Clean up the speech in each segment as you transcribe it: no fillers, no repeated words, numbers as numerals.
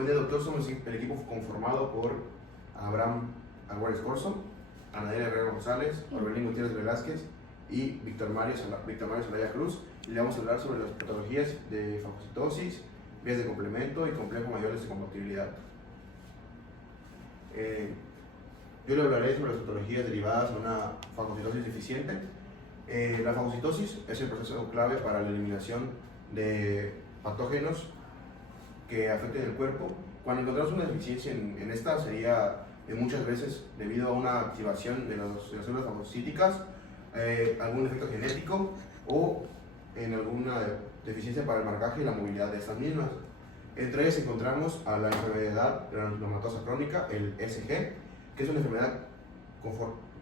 Buen día, doctor. Somos el equipo conformado por Abraham Álvarez Corzo, Anael Herrera González, Orbelín Gutiérrez Velázquez y Víctor Mario Zelaya Cruz. Y le vamos a hablar sobre las patologías de fagocitosis, vías de complemento y complejo mayores de compatibilidad. Yo le hablaré sobre las patologías derivadas de una fagocitosis deficiente. La fagocitosis es el proceso clave para la eliminación de patógenos que afecten el cuerpo. Cuando encontramos una deficiencia en esta, sería muchas veces debido a una activación de las células fagocíticas, algún defecto genético o en alguna deficiencia para el marcaje y la movilidad de estas mismas. Entre ellas encontramos a la enfermedad granulomatosa crónica, el SG, que es una enfermedad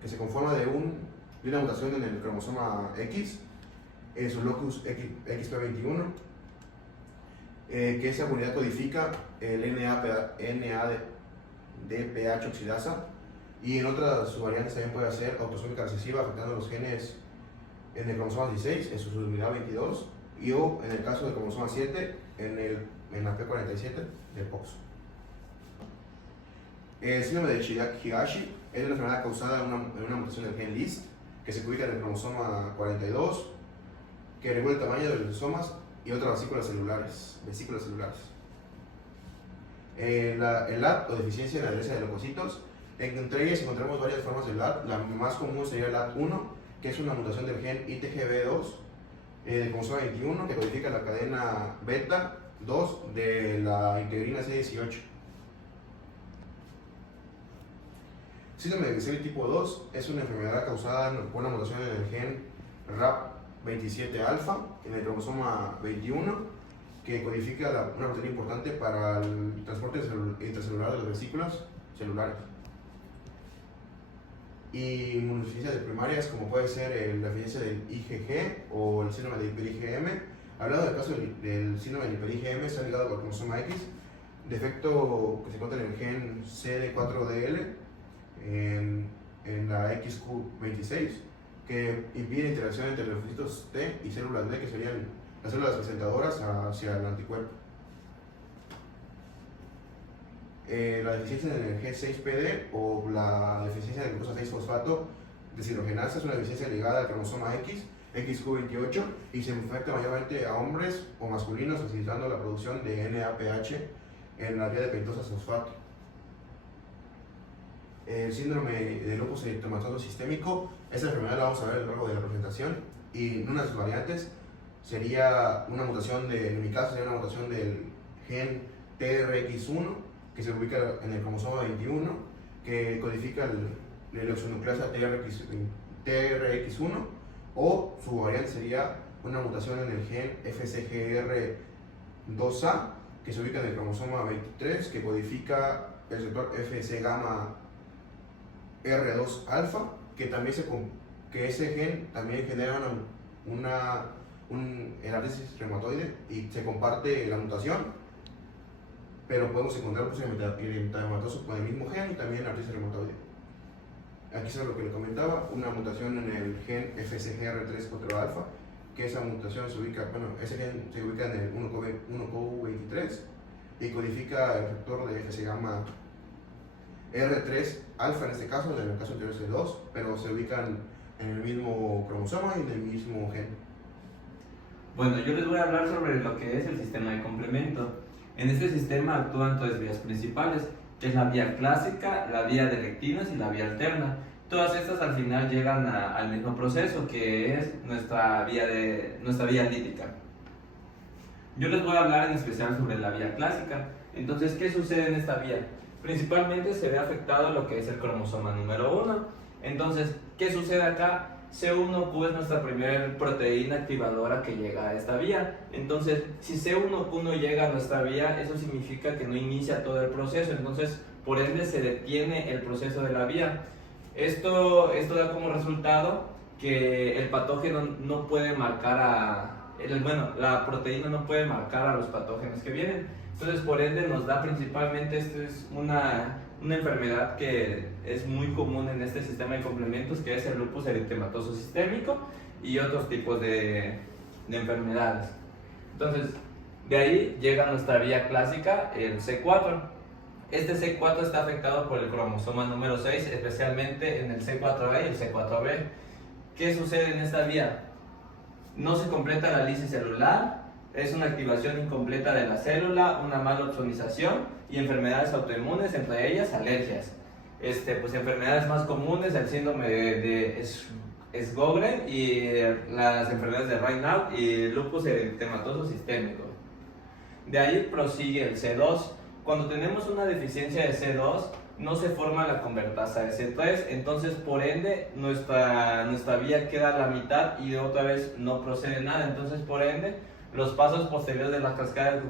que se conforma de una mutación en el cromosoma X, en su locus XP21, que esa unidad codifica el NADPH oxidasa, y en otras subvariantes también puede ser autosómica recesiva, afectando los genes en el cromosoma 16, en su subunidad 22, o en el caso del cromosoma 7, en la P47 del POX. El síndrome de Chiari-Higashi es una enfermedad causada en una mutación del gen LIST, que se ubica en el cromosoma 42, que regula el tamaño de los lisosomas y otras vesículas celulares. El LAT, o deficiencia en la adherencia de leucocitos, entre ellas encontramos varias formas de LAT. La más común sería el LAT1, que es una mutación del gen ITGB2 del cromosoma 21, que codifica la cadena beta 2 de la integrina C18. Síndrome de Griscelli tipo 2 es una enfermedad causada por una mutación en el gen RAP27 alfa en el cromosoma 21, que codifica una proteína importante para el transporte intracelular de las vesículas celulares. Y inmunodeficiencias primarias, como puede ser la deficiencia del IgG o el síndrome de hiper-IgM. Hablando del caso del síndrome del hiper-IgM, está ligado al cromosoma X, defecto que se encuentra en el gen CD4DL en la XQ26, que impide interacción entre linfocitos T y células B, que serían las células presentadoras hacia el anticuerpo. La deficiencia en el G6PD o la deficiencia de glucosa 6-fosfato deshidrogenasa es una deficiencia ligada al cromosoma X, XQ28, y se afecta mayormente a hombres o masculinos, facilitando la producción de NADPH en la vía de pentosa fosfato. El síndrome de lupus eritematoso sistémico, esta enfermedad la vamos a ver a lo largo de la presentación, y una de sus variantes sería una mutación en mi caso sería una mutación del gen TRX1, que se ubica en el cromosoma 21, que codifica la electronucleasa TRX1, o su variante sería una mutación en el gen FCGR2A, que se ubica en el cromosoma 23, que codifica el receptor Fc gamma R2 alfa, que ese gen también genera el artritis reumatoide, y se comparte la mutación, pero podemos encontrar eritematoso con el mismo gen y también artritis reumatoide. Aquí es lo que le comentaba, una mutación en el gen FCGR3 alfa, que esa mutación ese gen se ubica en el 1Q23 y codifica el receptor de Fc gamma R3 alfa, en este caso, en el caso anterior es el 2, pero se ubican en el mismo cromosoma y en el mismo gen. Bueno, yo les voy a hablar sobre lo que es el sistema de complemento. En este sistema actúan tres vías principales, que es la vía clásica, la vía de lectinas y la vía alterna. Todas estas al final llegan al mismo proceso, que es nuestra vía lítica. Yo les voy a hablar en especial sobre la vía clásica. Entonces, ¿qué sucede en esta vía? Principalmente se ve afectado lo que es el cromosoma número 1. Entonces, ¿qué sucede acá? C1q es nuestra primera proteína activadora que llega a esta vía. Entonces, si C1q no llega a nuestra vía, eso significa que no inicia todo el proceso. Entonces, por ende, se detiene el proceso de la vía. Esto da como resultado que el patógeno no puede marcar la proteína no puede marcar a los patógenos que vienen. Entonces, por ende, nos da principalmente, esto es una enfermedad que es muy común en este sistema de complementos, que es el lupus eritematoso sistémico y otros tipos de enfermedades. Entonces, De ahí llega nuestra vía clásica, el C4. Este C4 está afectado por el cromosoma número 6, especialmente en el C4a y el C4b. ¿Qué sucede en esta vía? No se completa la lisis celular, es una activación incompleta de la célula, una mala opsonización y enfermedades autoinmunes, entre ellas alergias. Pues enfermedades más comunes, el síndrome de Sjögren y las enfermedades de Raynaud y lupus eritematoso sistémico. De ahí prosigue el C2. Cuando tenemos una deficiencia de C2, no se forma la convertasa de C3, entonces por ende nuestra vía queda a la mitad y otra vez no procede nada, entonces por ende los pasos posteriores de la cascada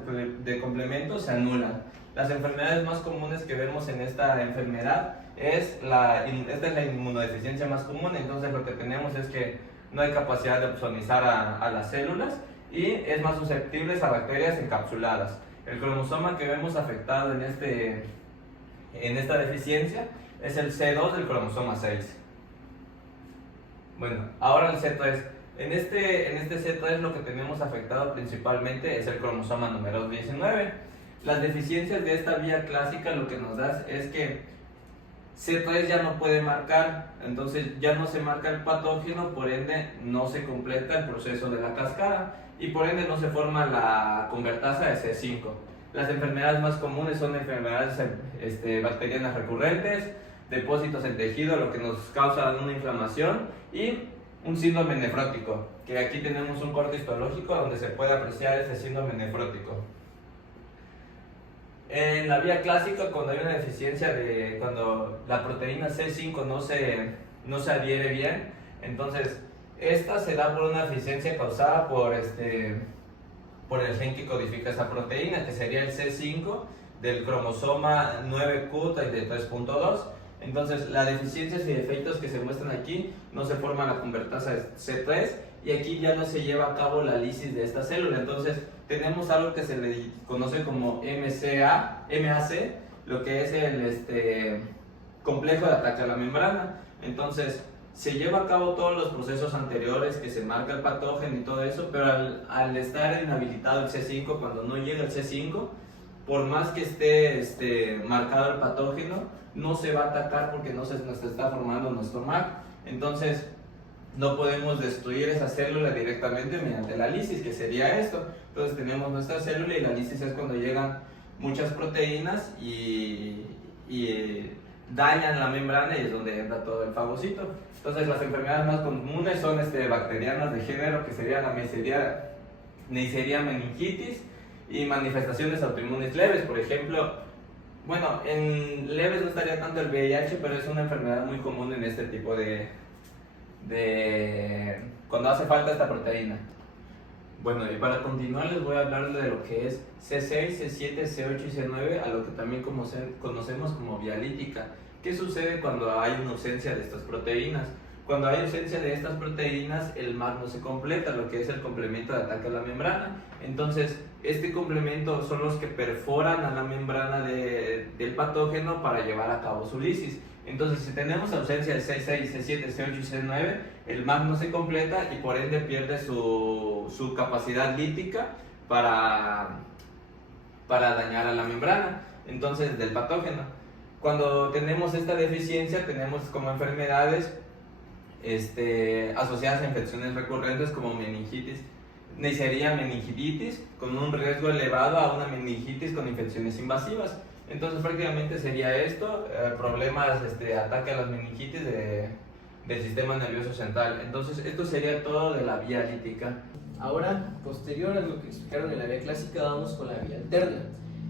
de complementos se anulan. Las enfermedades más comunes que vemos en esta enfermedad esta es la inmunodeficiencia más común, entonces lo que tenemos es que no hay capacidad de opsonizar a las células y es más susceptibles a bacterias encapsuladas. El cromosoma que vemos afectado en esta deficiencia es el C2 del cromosoma 6. Bueno, ahora el C3. En este C3 lo que tenemos afectado principalmente es el cromosoma número 19. Las deficiencias de esta vía clásica lo que nos da es que C3 ya no puede marcar, entonces ya no se marca el patógeno, por ende no se completa el proceso de la cascada y por ende no se forma la convertasa de C5. Las enfermedades más comunes son enfermedades bacterianas recurrentes, depósitos en tejido, lo que nos causa una inflamación y un síndrome nefrótico, que aquí tenemos un corte histológico donde se puede apreciar ese síndrome nefrótico. En la vía clásica, cuando hay una deficiencia cuando la proteína C5 no se adhiere bien, entonces esta se da por una deficiencia causada por el gen que codifica esa proteína, que sería el C5 del cromosoma 9q33.2. Entonces, las deficiencias y defectos que se muestran aquí no se forma la convertasa C3 y aquí ya no se lleva a cabo la lisis de esta célula. Entonces, tenemos algo que se le conoce como MAC, lo que es el complejo de ataque a la membrana. Entonces, se lleva a cabo todos los procesos anteriores que se marca el patógeno y todo eso, pero al estar inhabilitado el C5, cuando no llega el C5, por más que esté marcado el patógeno, no se va a atacar porque no se está formando nuestro MAC. Entonces, no podemos destruir esa célula directamente mediante la lisis, que sería esto. Entonces, tenemos nuestra célula y la lisis es cuando llegan muchas proteínas y dañan la membrana y es donde entra todo el fagocito. Entonces, las enfermedades más comunes son bacterianas de género, que sería la Neisseria meningitis y manifestaciones autoinmunes leves. Por ejemplo, bueno, en leves no estaría tanto el VIH, pero es una enfermedad muy común en este tipo cuando hace falta esta proteína. Bueno, y para continuar les voy a hablar de lo que es C6, C7, C8 y C9, a lo que también conocemos como vía lítica. ¿Qué sucede cuando hay una ausencia de estas proteínas? Cuando hay ausencia de estas proteínas, el MAC no se completa, lo que es el complemento de ataque a la membrana. Entonces, este complemento son los que perforan a la membrana del patógeno para llevar a cabo su lisis. Entonces, si tenemos ausencia de C6, C7, C8 y C9, el MAC no se completa y por ende pierde su capacidad lítica para dañar a la membrana, entonces, del patógeno. Cuando tenemos esta deficiencia, tenemos como enfermedades asociadas a infecciones recurrentes como meningitis, Neisseria meningitis, con un riesgo elevado a una meningitis con infecciones invasivas. Entonces prácticamente sería esto, problemas, ataque a las meningitis del sistema nervioso central. Entonces esto sería todo de la vía lítica. Ahora, posterior a lo que explicaron en la vía clásica, vamos con la vía alterna.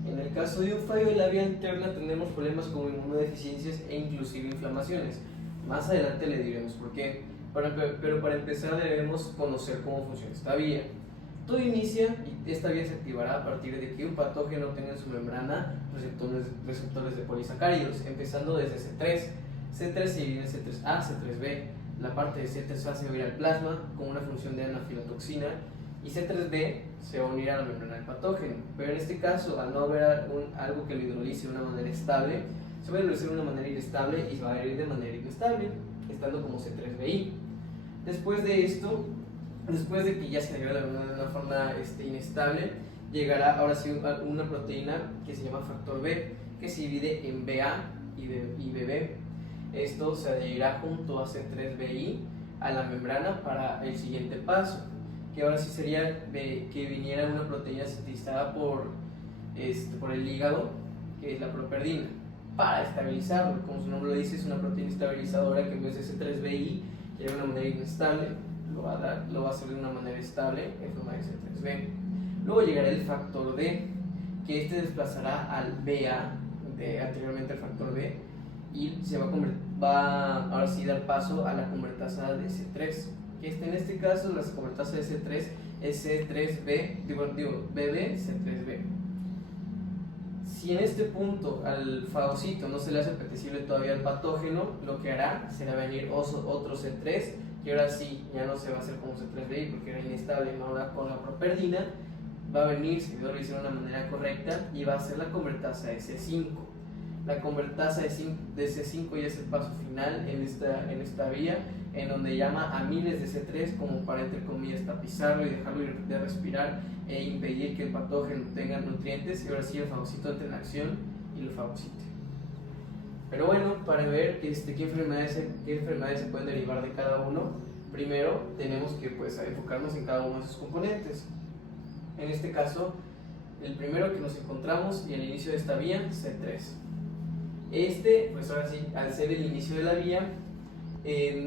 En el caso de un fallo de la vía alterna tenemos problemas como inmunodeficiencias e inclusive inflamaciones. Más adelante le diremos por qué, pero para empezar debemos conocer cómo funciona esta vía. Todo inicia y esta vía se activará a partir de que un patógeno tenga en su membrana receptores de polisacáridos, empezando desde C3. C3 se divide en C3A, C3B. La parte de C3A se va a ir al plasma con una función de anafilotoxina y C3B se va a unir a la membrana del patógeno. Pero en este caso, al no haber algo que lo hidrolice de una manera estable, se va a hidrolizar de una manera inestable y va a ir de manera inestable, estando como C3BI. Después de esto, después de que ya se agregó la membrana de una forma inestable, llegará ahora sí a una proteína que se llama factor B, que se divide en BA y BB. Esto se adherirá junto a C3BI a la membrana para el siguiente paso, que ahora sí sería que viniera una proteína sintetizada por el hígado, que es la properdina, para estabilizarlo. Como su nombre lo dice, es una proteína estabilizadora que en vez de C3BI, que era de una manera inestable, lo va a hacer de una manera estable en forma de C3B. Luego llegará el factor D, que desplazará al BA, anteriormente al factor B, y va ahora sí dar paso a la convertasa de C3. En este caso, la convertasa de C3 es C3B, BB, C3B. Si en este punto al fagocito no se le hace apetecible todavía el patógeno, lo que hará será venir otro C3, que ahora sí ya no se va a hacer como C3BI porque era inestable, ahora con la properdina va a venir, si lo hice de una manera correcta, y va a ser la convertasa de C5. La convertasa de C5 ya es el paso final en esta vía, en donde llama a miles de C3 como para, entre comillas, tapizarlo y dejarlo de respirar e impedir que el patógeno tenga nutrientes, y ahora sí el fagocito entre en acción y lo fagocite. Pero bueno, para ver qué enfermedades se pueden derivar de cada uno, primero tenemos que enfocarnos en cada uno de sus componentes. En este caso, el primero que nos encontramos y al inicio de esta vía, C3. Pues ahora sí, al ser el inicio de la vía,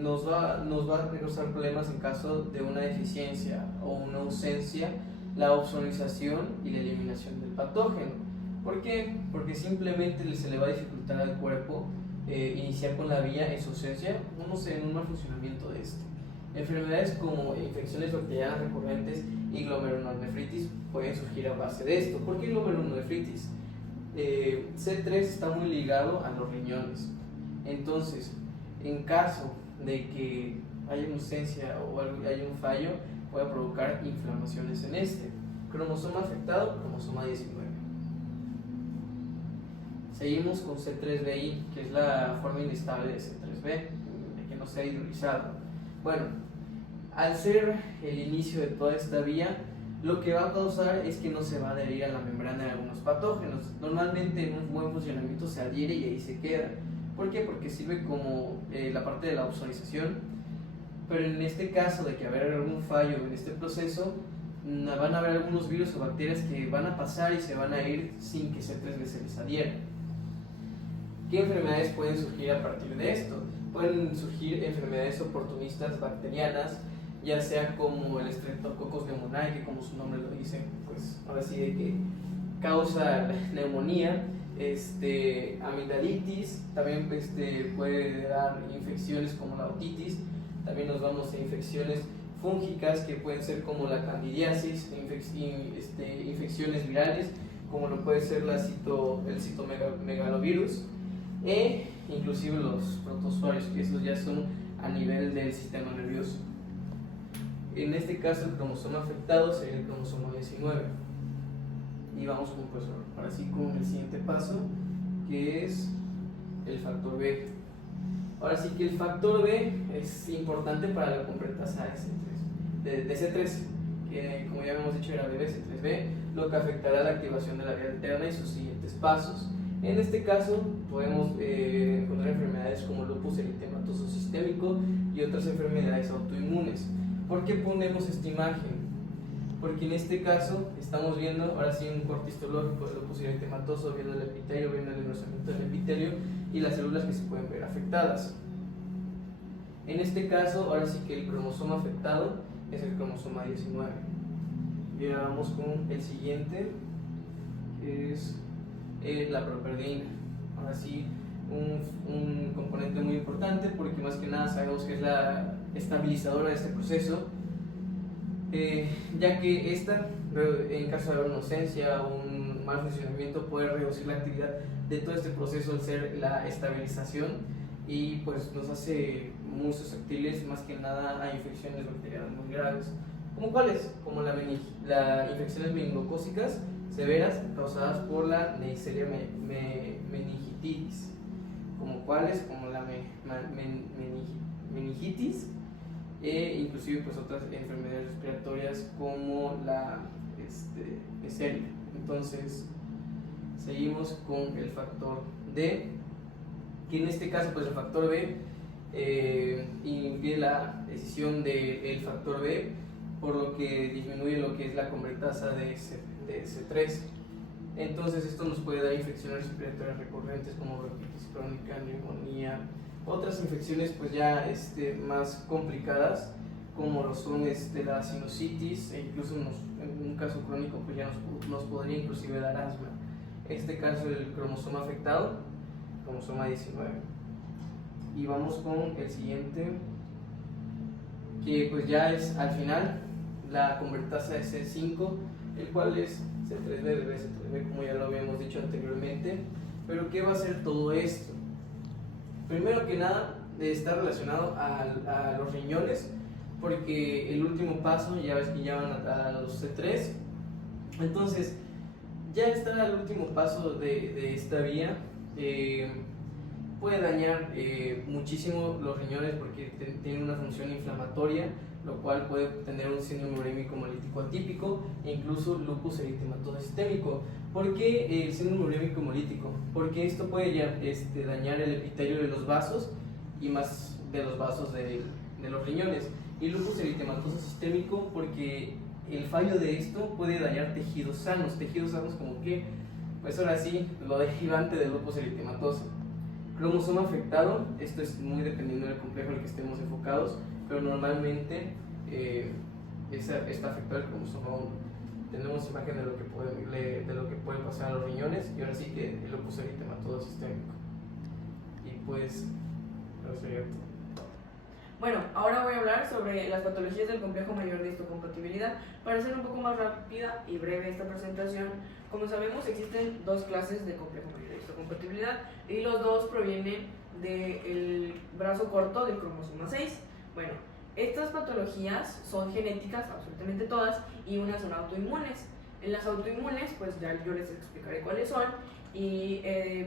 nos va a causar problemas en caso de una deficiencia o una ausencia, la opsonalización y la eliminación del patógeno. ¿Por qué? Porque simplemente se le va a dificultar al cuerpo iniciar con la vía en su ausencia, en un mal funcionamiento de este. Enfermedades como infecciones bacterianas recurrentes y glomerulonefritis pueden surgir a base de esto. ¿Por qué glomerulonefritis? C3 está muy ligado a los riñones. Entonces, en caso de que haya una ausencia o haya un fallo, puede provocar inflamaciones en este. Cromosoma afectado, cromosoma 19. Seguimos con C3BI, que es la forma inestable de C3B, que no se ha hidrolizado. Bueno, al ser el inicio de toda esta vía, lo que va a causar es que no se va a adherir a la membrana de algunos patógenos. Normalmente en un buen funcionamiento se adhiere y ahí se queda. ¿Por qué? Porque sirve como la parte de la opsonización, pero en este caso de que haber algún fallo en este proceso, van a haber algunos virus o bacterias que van a pasar y se van a ir sin que C3B se les adhiera. ¿Qué enfermedades pueden surgir a partir de esto? Pueden surgir enfermedades oportunistas bacterianas, ya sea como el Streptococcus pneumoniae, que como su nombre lo dice, pues ahora sí de que causa neumonía, amigdalitis, también puede dar infecciones como la otitis, también nos vamos a infecciones fúngicas que pueden ser como la candidiasis, infecciones virales como lo puede ser el citomegalovirus, e inclusive los protozoarios, que esos ya son a nivel del sistema nervioso. En este caso el cromosoma afectado sería el cromosoma 19. Y vamos ahora sí con el siguiente paso, que es el factor B. Ahora sí que el factor B es importante para la convertasa de C3, que como ya habíamos dicho era BB, C3B, lo que afectará la activación de la vía alterna y sus siguientes pasos. En este caso podemos encontrar enfermedades como lupus eritematoso sistémico y otras enfermedades autoinmunes. ¿Por qué ponemos esta imagen? Porque en este caso estamos viendo ahora sí un corte histológico de lupus eritematoso, viendo el epitelio, viendo el engrosamiento del epitelio y las células que se pueden ver afectadas. En este caso, ahora sí que el cromosoma afectado es el cromosoma 19. Y ahora vamos con el siguiente, que es la properdina. Ahora sí, un componente muy importante porque más que nada sabemos que es la estabilizadora de este proceso, ya que esta, en caso de haber una ausencia o un mal funcionamiento, puede reducir la actividad de todo este proceso al ser la estabilización, y pues nos hace muy susceptibles más que nada a infecciones bacterianas muy graves. ¿Como cuáles? Como las infecciones meningocócicas severas causadas por la Neisseria meningitis. ¿Como cuáles? Como la meningitis, e inclusive pues otras enfermedades respiratorias como la seria. Entonces, seguimos con el factor D, que en este caso, pues el factor B impide la decisión del factor B, por lo que disminuye lo que es la convertasa de C3. Entonces esto nos puede dar infecciones respiratorias recurrentes como bronquitis crónica, neumonía, otras infecciones pues ya más complicadas como lo son la sinusitis, e incluso en un caso crónico pues ya nos podría inclusive dar asma. En este caso el cromosoma afectado, cromosoma 19. Y vamos con el siguiente, que pues ya es al final la convertasa de C5, el cual es C3b, C3b, como ya lo habíamos dicho anteriormente. Pero ¿qué va a hacer todo esto? Primero que nada, está relacionado a los riñones, porque el último paso, ya ves que ya van a los C3. Entonces, ya está el último paso de esta vía. Puede dañar muchísimo los riñones porque tiene una función inflamatoria, lo cual puede tener un síndrome urémico hemolítico atípico e incluso lupus eritematoso sistémico. ¿Por qué el síndrome urémico hemolítico? Porque esto puede dañar el epitelio de los vasos y más de los vasos de los riñones. Y lupus eritematoso sistémico porque el fallo de esto puede dañar tejidos sanos como que, pues ahora sí, lo derivante del lupus eritematoso. Cromosoma afectado, esto es muy dependiendo del complejo en el que estemos enfocados, pero normalmente está afectado el cromosoma 1. Tenemos imagen de lo que puede pasar a los riñones y ahora sí que el lupus eritematoso sistémico. Y pues, eso sería todo. Bueno, ahora voy a hablar sobre las patologías del complejo mayor de histocompatibilidad. Para hacer un poco más rápida y breve esta presentación, como sabemos existen dos clases de complejo mayor de histocompatibilidad y los dos provienen del brazo corto del cromosoma 6. Bueno, estas patologías son genéticas, absolutamente todas, y unas son autoinmunes. En las autoinmunes, pues ya yo les explicaré cuáles son, y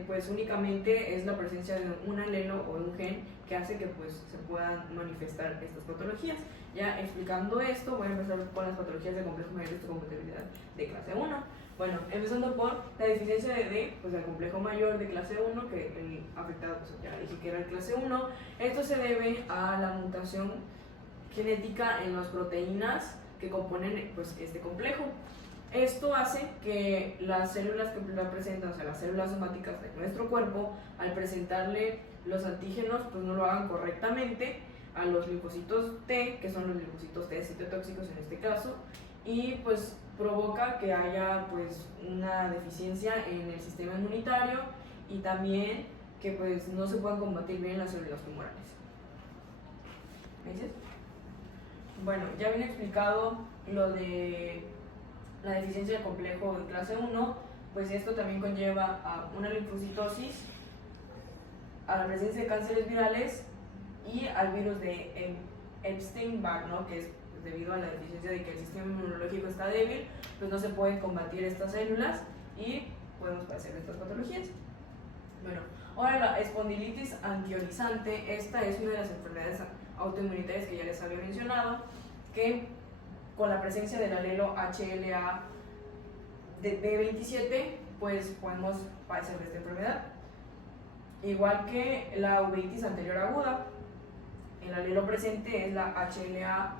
pues únicamente es la presencia de un alelo o de un gen que hace que pues se puedan manifestar estas patologías. Ya explicando esto, voy a empezar con las patologías de complejo mayor de histocompatibilidad de clase 1. Bueno, empezando por la deficiencia de D, pues el complejo mayor de clase 1, que el afectado, pues ya dije que era el clase 1. Esto se debe a la mutación genética en las proteínas que componen pues este complejo. Esto hace que las células que la presentan, o sea, las células somáticas de nuestro cuerpo, al presentarle los antígenos, pues no lo hagan correctamente a los linfocitos T, que son los linfocitos T citotóxicos en este caso, y pues provoca que haya pues una deficiencia en el sistema inmunitario y también que pues no se puedan combatir bien las células tumorales. ¿Me dices? Bueno, ya bien explicado lo de la deficiencia de complejo de clase 1, pues esto también conlleva a una linfocitosis, a la presencia de cánceres virales y al virus de Epstein-Barr, ¿no? Que es debido a la deficiencia de que el sistema inmunológico está débil, pues no se pueden combatir estas células y podemos padecer estas patologías. Bueno, ahora la espondilitis anquiolizante, esta es una de las enfermedades autoinmunitarias que ya les había mencionado, que con la presencia del alelo HLA de B27, pues podemos padecer de esta enfermedad. Igual que la uveitis anterior aguda, el alelo presente es la HLA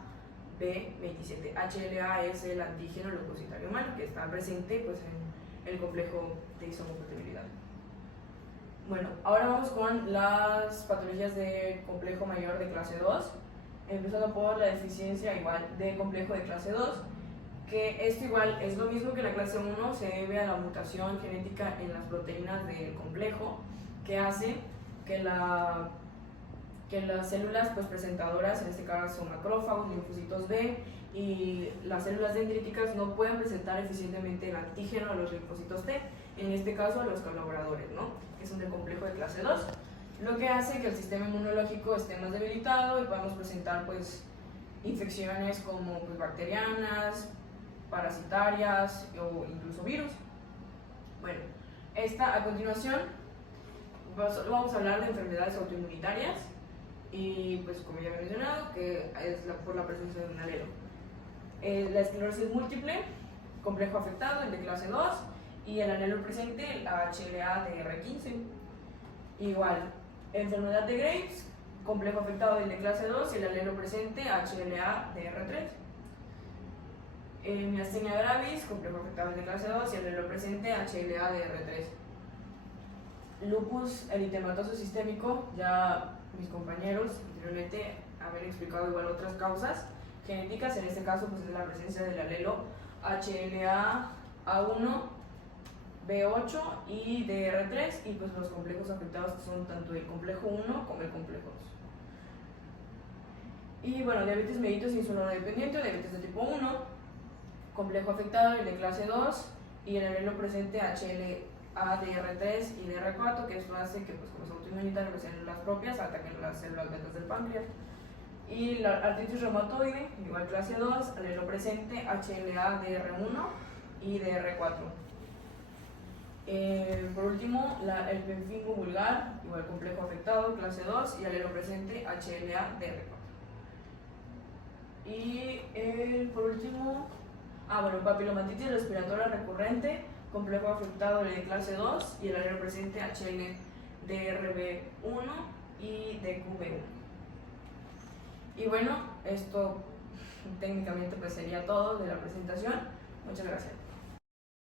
B27. HLA es el antígeno leucocitario humano que está presente pues, en el complejo de histocompatibilidad. Bueno, ahora vamos con las patologías de complejo mayor de clase 2, empezando por la deficiencia igual de complejo de clase 2, que esto igual es lo mismo que la clase 1, se debe a la mutación genética en las proteínas del complejo, que hace que las células pues, presentadoras, en este caso macrófagos, linfocitos B y las células dendríticas no pueden presentar eficientemente el antígeno a los linfocitos T, en este caso a los colaboradores, ¿no? Que son del complejo de clase 2, lo que hace que el sistema inmunológico esté más debilitado y podamos presentar pues, infecciones como pues, bacterianas, parasitarias o incluso virus. Bueno, a continuación vamos a hablar de enfermedades autoinmunitarias y pues como ya he mencionado que es por la presencia de un alelo. La esclerosis múltiple complejo afectado, el de clase 2, y el alelo presente, el HLA de R15. Igual, enfermedad de Graves, complejo afectado del de clase 2 y el alelo presente HLA de R3. Miastenia gravis, complejo afectado del de clase 2 y el alelo presente HLA de R3. Lupus eritematoso sistémico, ya mis compañeros anteriormente haber explicado igual otras causas genéticas, en este caso pues es la presencia del alelo HLA-A1, B8 y DR3, y pues los complejos afectados que son tanto el complejo 1 como el complejo 2. Y bueno, diabetes mellitus insulinodependiente o diabetes de tipo 1, complejo afectado el de clase 2 y el alelo presente HLA de R3 y de R4, que eso hace que pues como es autoinmunitario las células propias ataquen las células betas del páncreas. Y la artritis reumatoide, igual clase 2, alelo presente HLA de R1 y de R4. Por último, el pemphingo vulgar, igual complejo afectado, clase 2 y alelo presente HLA de R4. Y por último, papilomatitis respiratoria recurrente, complejo afectado de clase 2 y el alelo presente HL de RB1 y de QB1. Y bueno, esto técnicamente pues sería todo de la presentación. Muchas gracias.